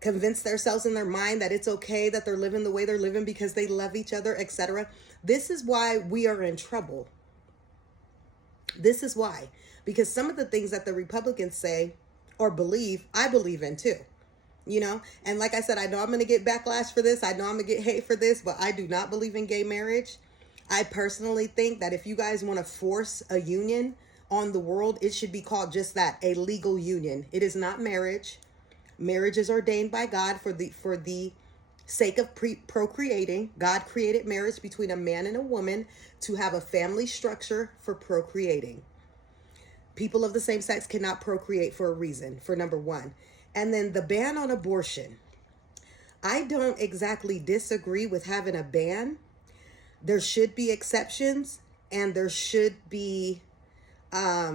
convince themselves in their mind that it's okay that they're living the way they're living because they love each other, etc. This is why we are in trouble. This is why. Because some of the things that the Republicans say or believe, I believe in too. You know, and like I said, I know I'm going to get backlash for this. I know I'm going to get hate for this, but I do not believe in gay marriage. I personally think that if you guys want to force a union on the world, it should be called just that, a legal union. It is not marriage. Marriage is ordained by God for the sake of procreating. God created marriage between a man and a woman to have a family structure for procreating. People of the same sex cannot procreate for a reason, for number one. And then the ban on abortion. I don't exactly disagree with having a ban. There should be exceptions, and there should be a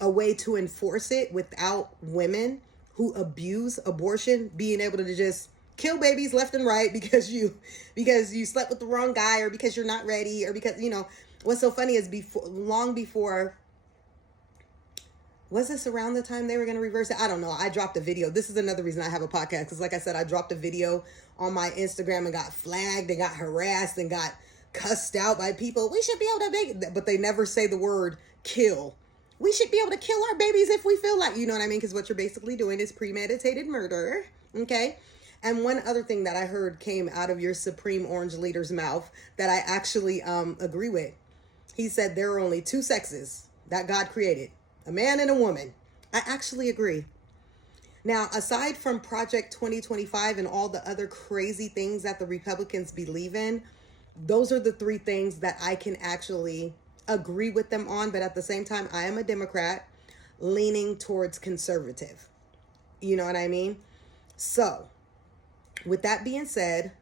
way to enforce it without women who abuse abortion being able to just kill babies left and right because you slept with the wrong guy, or because you're not ready, or because, you know, what's so funny is long before, was this around the time they were going to reverse it? I don't know. I dropped a video. This is another reason I have a podcast, because like I said, I dropped a video on my Instagram and got flagged and got harassed and got cussed out by people. We should be able to make, but they never say the word kill. We should be able to kill our babies if we feel like, you know what I mean? Because what you're basically doing is premeditated murder. Okay. And one other thing that I heard came out of your Supreme Orange leader's mouth that I actually agree with. He said there are only two sexes that God created, a man and a woman. I actually agree. Now, aside from Project 2025 and all the other crazy things that the Republicans believe in, those are the three things that I can actually agree with them on. But at the same time, I am a Democrat leaning towards conservative. You know what I mean? So with that being said,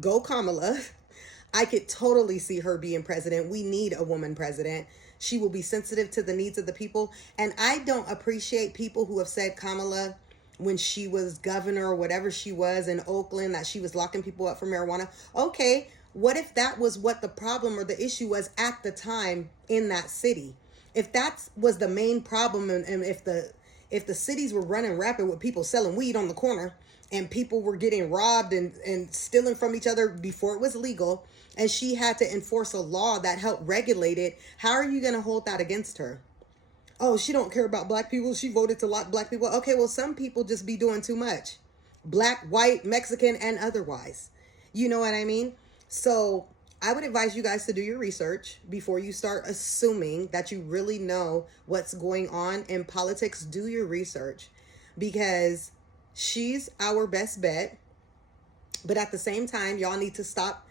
go Kamala. I could totally see her being president. We need a woman president. She will be sensitive to the needs of the people. And I don't appreciate people who have said Kamala, when she was governor or whatever she was in Oakland, that she was locking people up for marijuana. Okay, what if that was what the problem or the issue was at the time in that city? If that was the main problem, and if the cities were running rapid with people selling weed on the corner, and people were getting robbed and stealing from each other before it was legal, and she had to enforce a law that helped regulate it, how are you going to hold that against her? Oh, she don't care about black people. She voted to lock black people. Okay, well, some people just be doing too much. Black, white, Mexican, and otherwise. You know what I mean? So I would advise you guys to do your research before you start assuming that you really know what's going on in politics. Do your research, because she's our best bet. But at the same time, y'all need to stop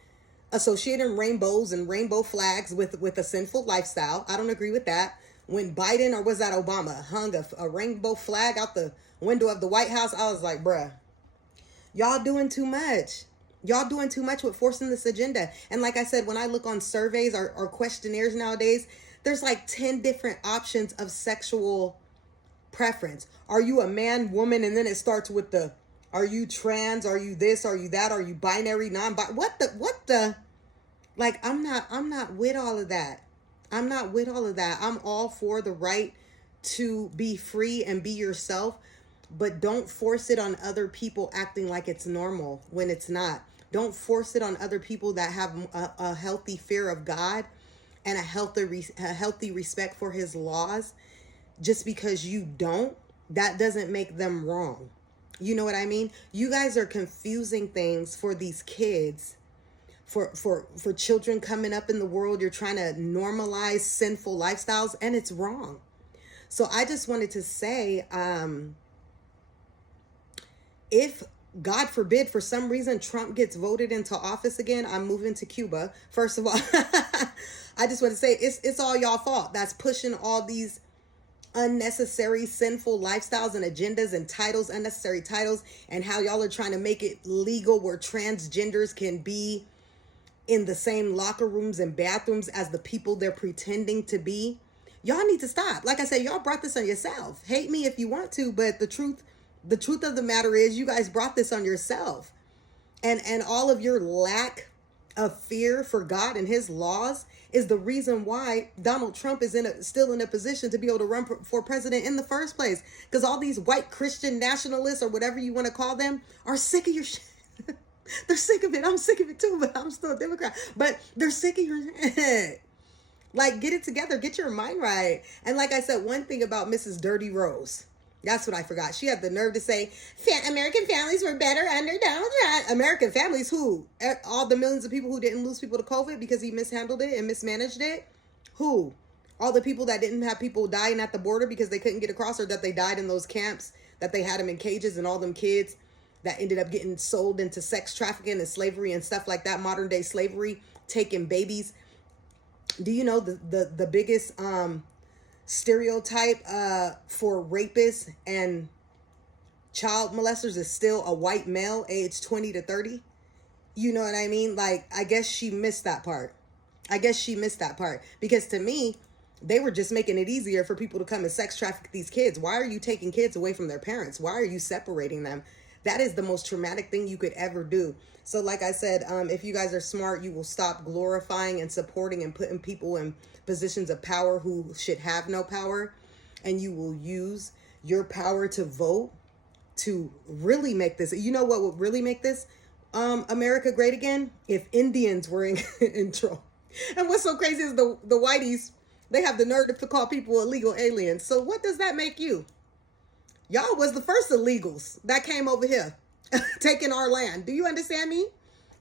associating rainbows and rainbow flags with a sinful lifestyle. I don't agree with that. When Biden, or was that Obama, hung a rainbow flag out the window of the White House, I was like, bruh, y'all doing too much. Y'all doing too much with forcing this agenda. And like I said, when I look on surveys or questionnaires nowadays, there's like 10 different options of sexual preference. Are you a man, woman? And then it starts with are you trans? Are you this? Are you that? Are you binary, non-binary? What the, like, I'm not with all of that. I'm not with all of that. I'm all for the right to be free and be yourself, but don't force it on other people acting like it's normal when it's not. Don't force it on other people that have a healthy fear of God and a healthy respect for his laws. Just because you don't, that doesn't make them wrong. You know what I mean? You guys are confusing things for these kids. For children coming up in the world, you're trying to normalize sinful lifestyles, and it's wrong. So I just wanted to say, if God forbid, for some reason, Trump gets voted into office again, I'm moving to Cuba. First of all, I just want to say it's all y'all fault. That's pushing all these unnecessary sinful lifestyles and agendas and titles, unnecessary titles, and how y'all are trying to make it legal where transgenders can be in the same locker rooms and bathrooms as the people they're pretending to be. Y'all need to stop. Like I said, y'all brought this on yourself. Hate me if you want to, but the truth of the matter is you guys brought this on yourself. And all of your lack of fear for God and his laws is the reason why Donald Trump is still in a position to be able to run for president in the first place. Because all these white Christian nationalists, or whatever you want to call them, are sick of your shit. They're sick of it. I'm sick of it too, but I'm still a Democrat. But they're sick of your shit. Like, get it together. Get your mind right. And like I said, one thing about Mrs. Dirty Rose, that's what I forgot. She had the nerve to say, American families were better under Donald Trump. American families who? All the millions of people who didn't lose people to COVID because he mishandled it and mismanaged it? Who? All the people that didn't have people dying at the border because they couldn't get across, or that they died in those camps, that they had them in cages, and all them kids that ended up getting sold into sex trafficking and slavery and stuff like that, modern day slavery, taking babies. Do you know the biggest stereotype for rapists and child molesters is still a white male aged 20 to 30? You know what I mean? Like, I guess she missed that part. Because to me, they were just making it easier for people to come and sex traffic these kids. Why are you taking kids away from their parents? Why are you separating them? That is the most traumatic thing you could ever do. So like I said, if you guys are smart, you will stop glorifying and supporting and putting people in positions of power who should have no power. And you will use your power to vote to really make this. You know what would really make this America great again? If Indians were in control. And what's so crazy is the whiteys, they have the nerve to call people illegal aliens. So what does that make you? Y'all was the first illegals that came over here, taking our land. Do you understand me?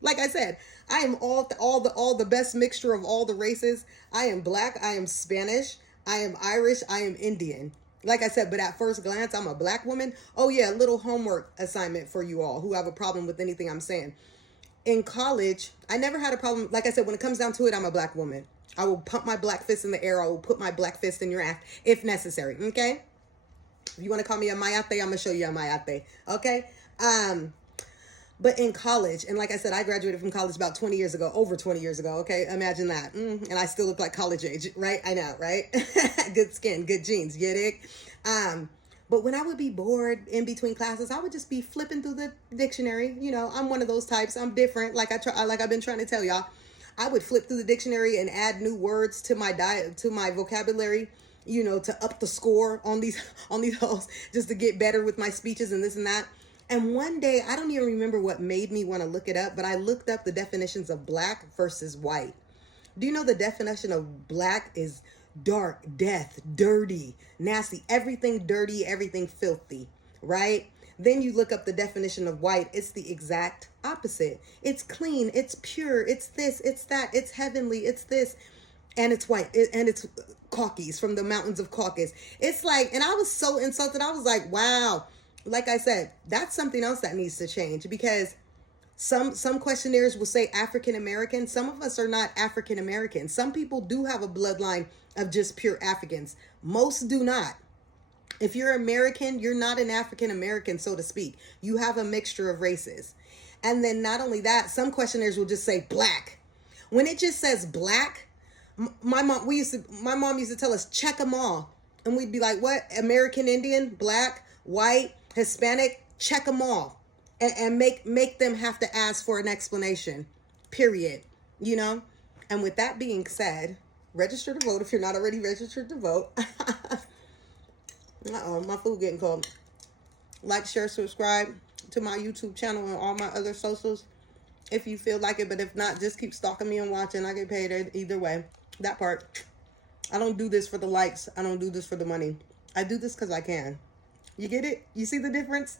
Like I said, I am all the best mixture of all the races. I am black. I am Spanish. I am Irish. I am Indian. Like I said, but at first glance, I'm a black woman. Oh yeah, a little homework assignment for you all who have a problem with anything I'm saying. In college, I never had a problem. Like I said, when it comes down to it, I'm a black woman. I will pump my black fist in the air. I will put my black fist in your ass if necessary. Okay? If you want to call me a mayate, I'm going to show you a mayate. Okay? But in college, and like I said, I graduated from college about 20 years ago, over 20 years ago. Okay? Imagine that. And I still look like college age, right? I know, right? Good skin, good genes. Get it? But when I would be bored in between classes, I would just be flipping through the dictionary. You know, I'm one of those types. I'm different. Like I've been trying to tell y'all. I would flip through the dictionary and add new words to my vocabulary, you know, to up the score on these holes, just to get better with my speeches and this and that. And one day, I don't even remember what made me want to look it up, but I looked up the definitions of black versus white. Do you know the definition of black is dark, death, dirty, nasty, everything dirty, everything filthy, right? Then you look up the definition of white. It's the exact opposite. It's clean. It's pure. It's this. It's that. It's heavenly. It's this. And it's white. And it's Caucasus, from the mountains of Caucasus. It's like, and I was so insulted. I was like, wow. Like I said, that's something else that needs to change, because some questionnaires will say African American. Some of us are not African American. Some people do have a bloodline of just pure Africans. Most do not. If you're American, you're not an African American, so to speak. You have a mixture of races. And then not only that, some questionnaires will just say black. When it just says black, my mom used to tell us, check them all. And we'd be like, what? American Indian, black, white, Hispanic, check them all. And make them have to ask for an explanation, period. You know? And with that being said, register to vote if you're not already registered to vote. My food getting cold. Like, share, subscribe to my YouTube channel and all my other socials if you feel like it. But if not, just keep stalking me and watching. I get paid either way. That part. I don't do this for the likes. I don't do this for the money. I do this because I can. You get it? You see the difference?